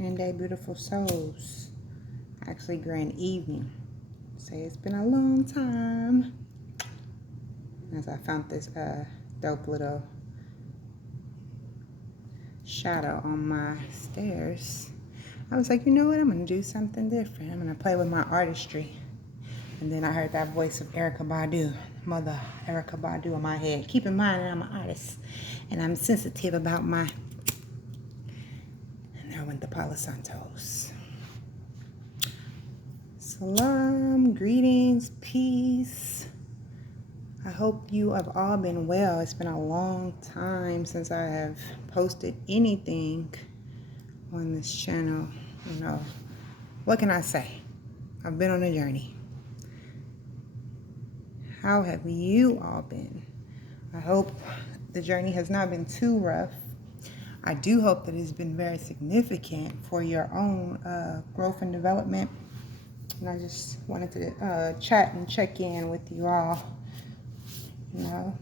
Grand day, beautiful souls. Actually, grand evening. Say it's been a long time. As I found this dope little shadow on my stairs, I was like, you know what? I'm going to do something different. I'm going to play with my artistry. And then I heard that voice of Erykah Badu, Mother Erykah Badu in my head. Keep in mind that I'm an artist and I'm sensitive about my... And there went the Palo Santos. Salam, greetings, peace. I hope you have all been well. It's been a long time since I have posted anything on this channel. You know, what can I say? I've been on a journey. How have you all been? I hope the journey has not been too rough. I do hope that it's been very significant for your own growth and development. And I just wanted to chat and check in with you all. You know,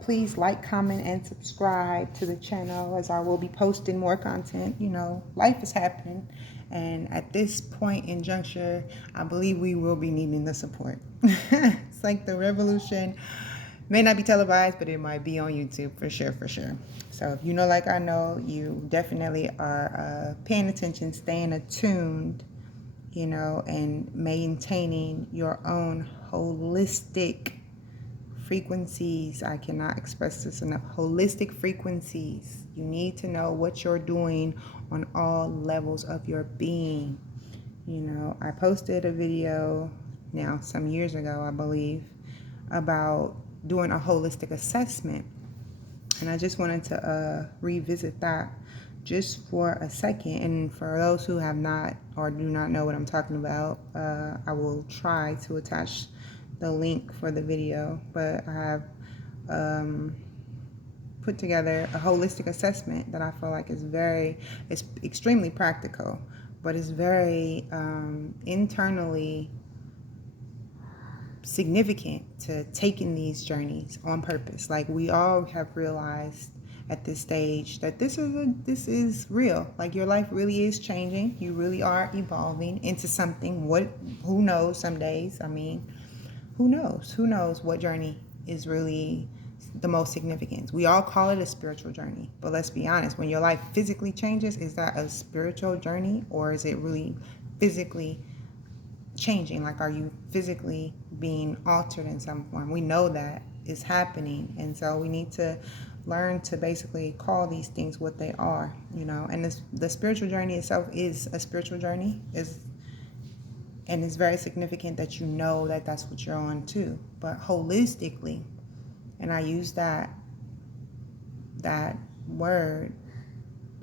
please like, comment, and subscribe to the channel, as I will be posting more content. You know, life is happening, and at this point in juncture, I believe we will be needing the support. It's like the revolution may not be televised, but it might be on YouTube for sure, for sure. So if you know, like I know, you definitely are paying attention, staying attuned, you know, and maintaining your own holistic frequencies. I cannot express this enough. Holistic frequencies. You need to know what you're doing on all levels of your being. You know, I posted a video now some years ago, I believe, about doing a holistic assessment. And I just wanted to revisit that just for a second. And for those who have not or do not know what I'm talking about, I will try to attach the link for the video. But I have put together a holistic assessment that I feel like it's extremely practical, but it's very internally significant to taking these journeys on purpose. Like, we all have realized at this stage that this is real. Like, your life really is changing. You really are evolving into something. Who knows? Some days, I mean, who knows what journey is really the most significant. We all call it a spiritual journey, but let's be honest, when your life physically changes, is that a spiritual journey, or is it really physically changing? Like, are you physically being altered in some form? We know that is happening, and so we need to learn to basically call these things what they are, you know. And the spiritual journey itself is a spiritual journey, and it's very significant that you know that that's what you're on too. But holistically, and I use that word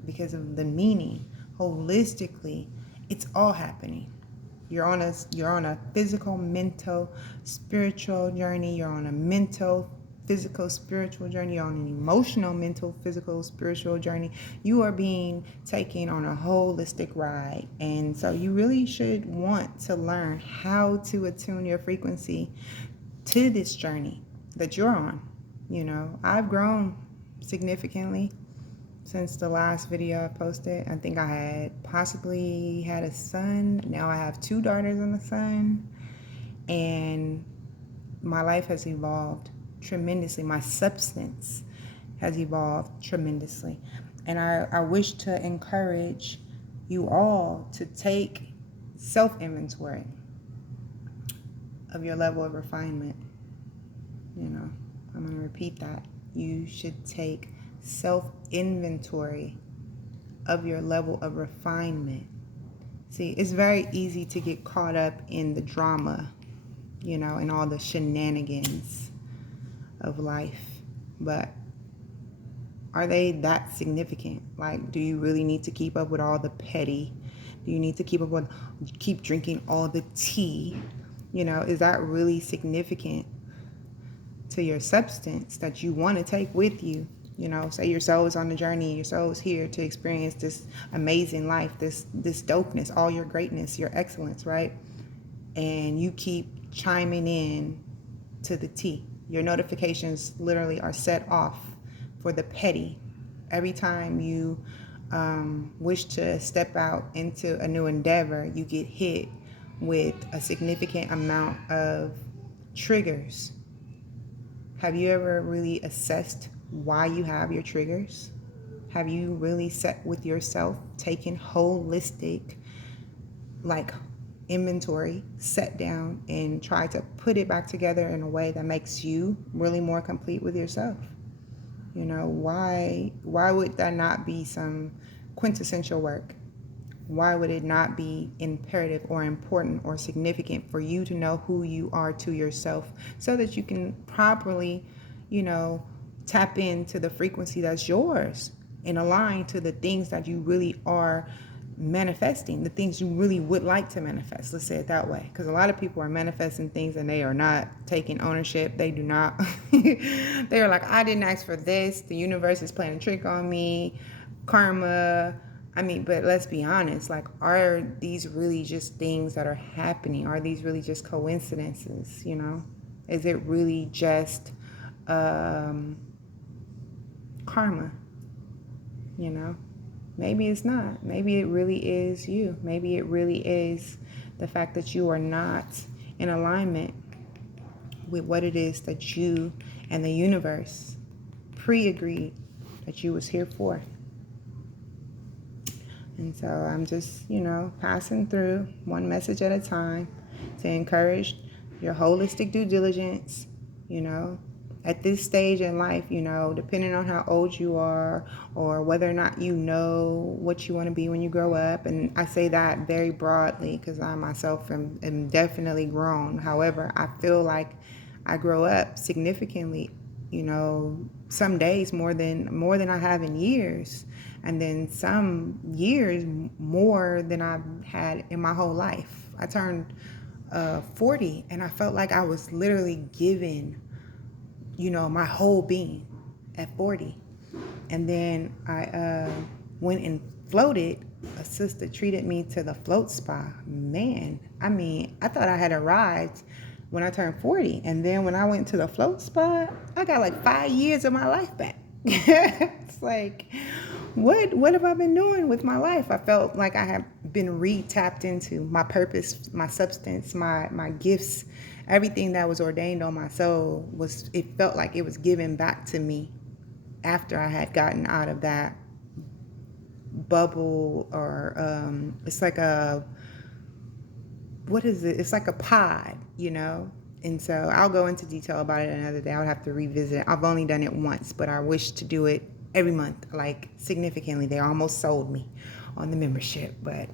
because of the meaning, holistically, it's all happening. You're on a physical, mental, spiritual journey. You're on a mental, physical, spiritual journey. You're on an emotional, mental, physical, spiritual journey. You are being taken on a holistic ride. And so you really should want to learn how to attune your frequency to this journey that you're on. You know, I've grown significantly since the last video I posted. I think I had possibly had a son. Now I have 2 daughters and a son. And my life has evolved tremendously. My substance has evolved tremendously. And I wish to encourage you all to take self-inventory of your level of refinement. You know, I'm going to repeat that. You should take self-inventory of your level of refinement. See, it's very easy to get caught up in the drama, you know, and all the shenanigans of life. But are they that significant? Like, do you really need to keep up with all the petty? Do you need to keep drinking all the tea? You know, is that really significant to your substance that you want to take with you? You know, say your soul is on the journey, your soul is here to experience this amazing life, this dopeness, all your greatness, your excellence, right? And you keep chiming in to the tea. Your notifications literally are set off for the petty. Every time you wish to step out into a new endeavor, you get hit with a significant amount of triggers. Have you ever really assessed why you have your triggers? Have you really sat with yourself, taken holistic, like inventory, sat down and try to put it back together in a way that makes you really more complete with yourself? You know, why would that not be some quintessential work? Why would it not be imperative or important or significant for you to know who you are to yourself so that you can properly, tap into the frequency that's yours and align to the things that you really are manifesting, the things you really would like to manifest. Let's say it that way. Because a lot of people are manifesting things and they are not taking ownership. They do not. They're like, I didn't ask for this. The universe is playing a trick on me. Karma. But let's be honest, like, are these really just things that are happening? Are these really just coincidences, Is it really just karma, Maybe it's not. Maybe it really is you. Maybe it really is the fact that you are not in alignment with what it is that you and the universe pre-agreed that you was here for. And so I'm just, passing through one message at a time to encourage your holistic due diligence, at this stage in life, depending on how old you are or whether or not you know what you want to be when you grow up. And I say that very broadly because I myself am definitely grown. However, I feel like I grow up significantly, some days more than I have in years. And then some years more than I've had in my whole life. I turned 40 and I felt like I was literally given, my whole being at 40. And then I went and floated. A sister treated me to the float spa. Man, I thought I had arrived when I turned 40. And then when I went to the float spa, I got like 5 years of my life back. It's like, what have I been doing with my life? I felt like I have been re-tapped into my purpose, my substance, my gifts, everything that was ordained on my soul it felt like it was given back to me after I had gotten out of that bubble, or it's like what is it? It's like a pod, And so I'll go into detail about it another day. I'll have to revisit it. I've only done it once, but I wish to do it every month, like significantly. They almost sold me on the membership, but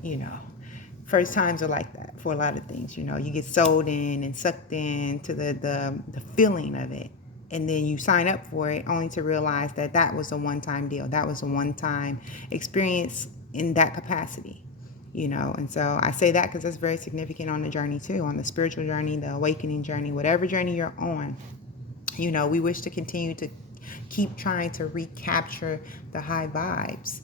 first times are like that for a lot of things. You get sold in and sucked in to the feeling of it, and then you sign up for it only to realize that was a one-time deal. That was a one-time experience in that capacity. And so I say that because that's very significant on the journey too, on the spiritual journey, the awakening journey, whatever journey you're on. We wish to continue to keep trying to recapture the high vibes,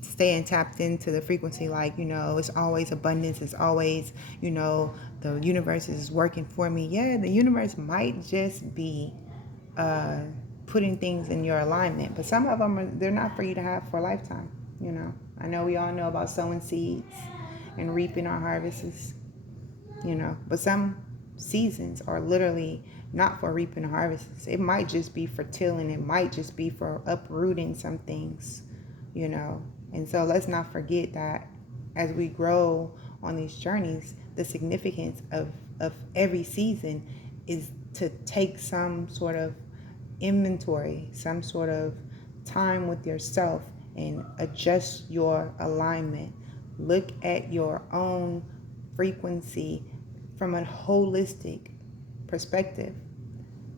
staying tapped into the frequency, like, it's always abundance. It's always, the universe is working for me. Yeah, the universe might just be putting things in your alignment, but some of them they're not for you to have for a lifetime. I know we all know about sowing seeds and reaping our harvests, but some seasons are literally not for reaping and harvests. It might just be for tilling. It might just be for uprooting some things, And so let's not forget that as we grow on these journeys, the significance of every season is to take some sort of inventory, some sort of time with yourself and adjust your alignment. Look at your own frequency from a holistic perspective.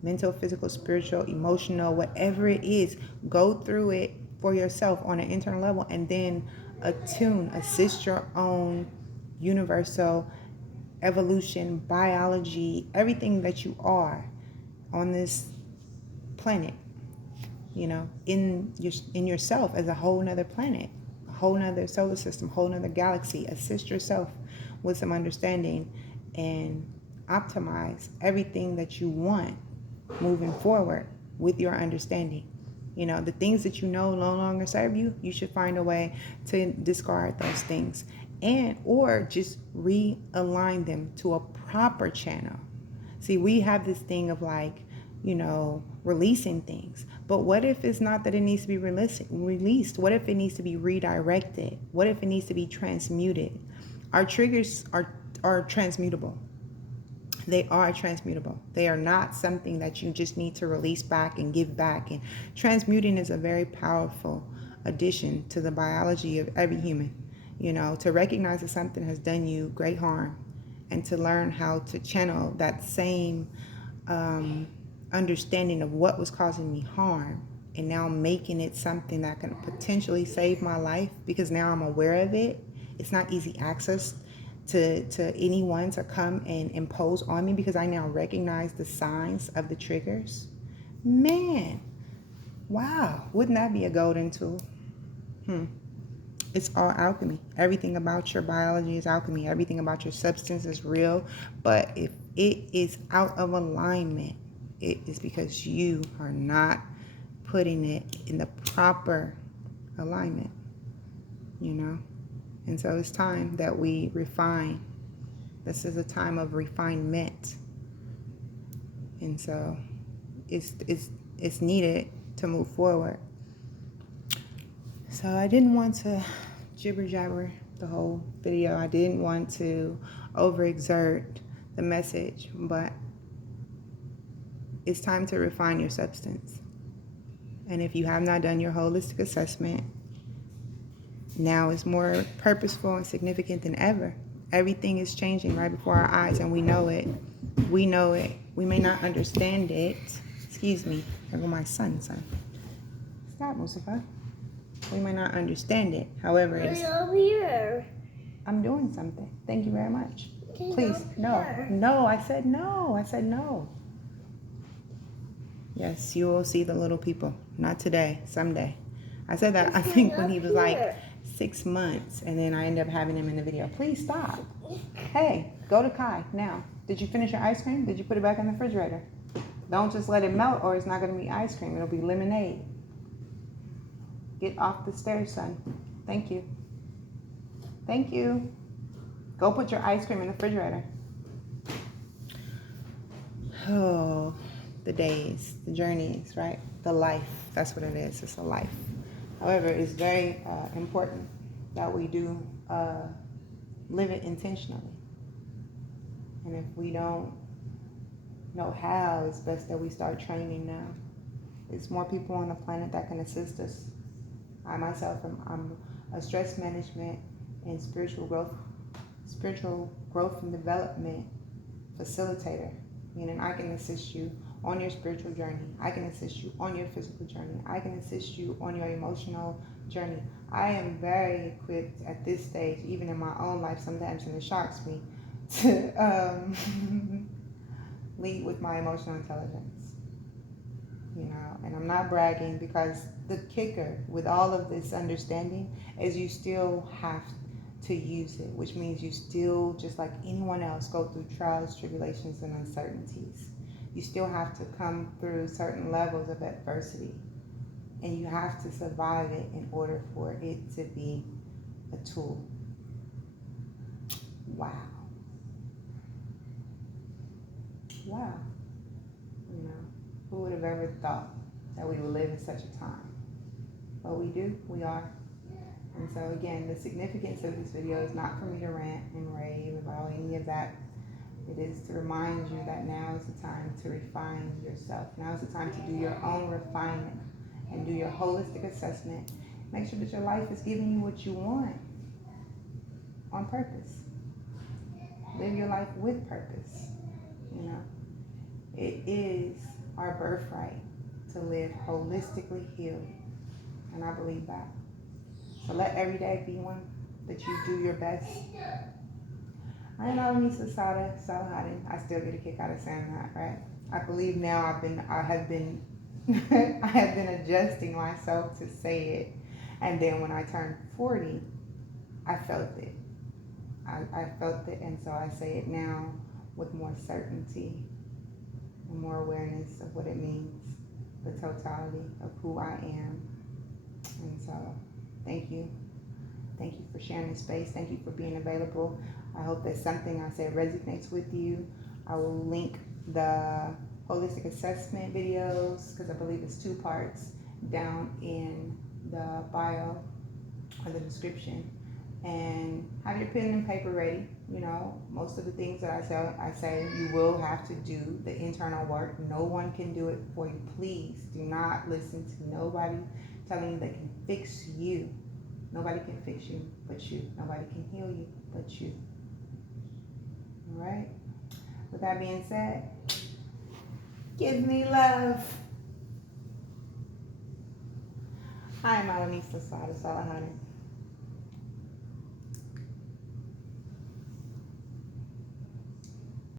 Mental, physical, spiritual, emotional, whatever it is, go through it for yourself on an internal level, and then assist your own universal evolution, biology, everything that you are on this planet, in yourself as a whole nother planet, a whole nother solar system, a whole nother galaxy. Assist yourself with some understanding and optimize everything that you want moving forward with your understanding. You know, the things that you know no longer serve you, you should find a way to discard those things, and or just realign them to a proper channel. See, we have this thing of like, you know, releasing things. But what if it's not that it needs to be released? What if it needs to be redirected? What if it needs to be transmuted? Our triggers are transmutable. They are transmutable. They are not something that you just need to release back and give back. And transmuting is a very powerful addition to the biology of every human. You know, to recognize that something has done you great harm, and to learn how to channel that same understanding of what was causing me harm, and now making it something that can potentially save my life because now I'm aware of it. It's not easy access to anyone to come and impose on me because I now recognize the signs of the triggers. Man, wow, wouldn't that be a golden tool? It's all alchemy. Everything about your biology is alchemy. Everything about your substance is real. But if it is out of alignment, it is because you are not putting it in the proper alignment, you know? And so it's time that we refine. This is a time of refinement. And so it's needed to move forward. So I didn't want to jibber jabber the whole video. I didn't want to overexert the message, but it's time to refine your substance. And if you have not done your holistic assessment, now is more purposeful and significant than ever. Everything is changing right before our eyes, and we know it. We know it. We may not understand it. Excuse me. There go my son. Stop, Mustafa. We may not understand it. However, it's over here. I'm doing something. Thank you very much. Please, no. Here. No, I said no. I said no. Yes, you will see the little people. Not today, someday. I said that, I think, when he was like 6 months, and then I ended up having him in the video. Please stop. Hey, go to Kai now. Did you finish your ice cream? Did you put it back in the refrigerator? Don't just let it melt, or it's not going to be ice cream. It'll be lemonade. Get off the stairs, son. Thank you. Thank you. Go put your ice cream in the refrigerator. Oh, the days, the journeys, right? The life. That's what it is. It's a life. However, it's very important that we do live it intentionally. And if we don't know how, it's best that we start training now. There's more people on the planet that can assist us. I myself I'm a stress management and spiritual growth and development facilitator, meaning I can assist you on your spiritual journey. I can assist you on your physical journey. I can assist you on your emotional journey. I am very equipped at this stage, even in my own life sometimes, and it shocks me, to lead with my emotional intelligence. You know, and I'm not bragging, because the kicker with all of this understanding is you still have to use it, which means you still, just like anyone else, go through trials, tribulations, and uncertainties. You still have to come through certain levels of adversity, and you have to survive it in order for it to be a tool. Wow. Wow. You know, who would have ever thought that we would live in such a time? But we do, we are. And so again, the significance of this video is not for me to rant and rave about any of that. It is to remind you that now is the time to refine yourself. Now is the time to do your own refinement and do your holistic assessment. Make sure that your life is giving you what you want on purpose. Live your life with purpose. You know, it is our birthright to live holistically healed, and I believe that. So let every day be one that you do your best. I know Misa Salahadin. I still get a kick out of saying that, right? I believe now I have been I have been adjusting myself to say it. And then when I turned 40, I felt it. I felt it, and so I say it now with more certainty and more awareness of what it means. the totality of who I am. And so, thank you. Thank you for sharing this space. Thank you for being available. I hope that something I said resonates with you. I will link the holistic assessment videos, because I believe it's 2 parts, down in the bio or the description. And have your pen and paper ready. You know, most of the things that I say you will have to do the internal work. No one can do it for you. Please do not listen to nobody telling you they can fix you. Nobody can fix you but you. Nobody can heal you but you. All right? With that being said, give me love. I am Alanisa Sada Salahani.